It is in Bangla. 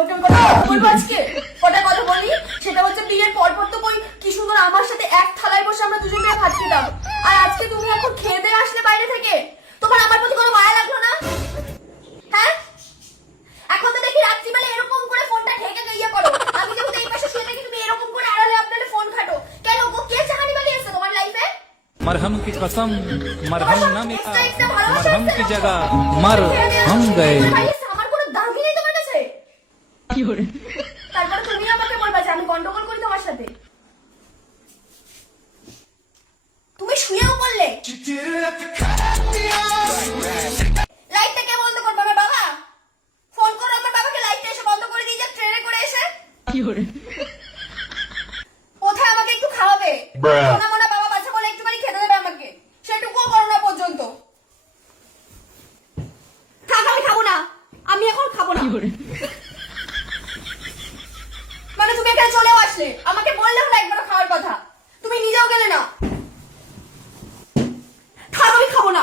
তোমাকে আমি কথা বলবো আজকে, কটা কথা বলি। সেটা হচ্ছে বিয়ের পর পর তো কই কি সুন্দর আমার সাথে এক থালায় বসে আমরা দুজন মিলে ভাত খেতাম, আর আজকে তুমি এখন খেয়ে দিয়ে আসলে বাইরে থেকে, তোমার আমার প্রতি কোনো মায়া লাগলো না? হ্যাঁ, এখন তো দেখি রাত্রিবেলা এরকম করে ফোনটা ঢেকে ইয়ে করো, আমি যেহেতু এই পাশে শুয়ে থাকি তুমি এরকম করে আড়ালে আপনাদের ফোন ঘাটো কেন? গো কে চাহানি বালি আছে তোমার লাইফে? मरहम की कसम मरहम न मिला, मरहम की जगह मर हम गए। আমার কোনো দামই নেই তোমার কাছে। তারপর তুমি আমাকে বলবা যে আমি গন্ডগোল করি তোমার সাথে? তুমি শুয়েও বললে লাইটটা কে বন্ধ করবে? আমার বাবা। ফোন করো আমার বাবাকে, লাইটটা এসে বন্ধ করে দিয়ে যাক ট্রেনে করে এসে। কোথায় আমাকে একটু খাওয়াবে, সোনা মোনা বাবা বাচ্চা বলে একটুখানি খেতে দেবে আমাকে, সেটুকুও করো না পর্যন্ত। থাক, আমি খাবো না, আমি এখন খাবো না। মানে তুমি এখানে চলেও আসলে, আমাকে বললেও না একবার খাওয়ার কথা, তুমি নিজেও গেলে না। থাক, আমি খাবো না।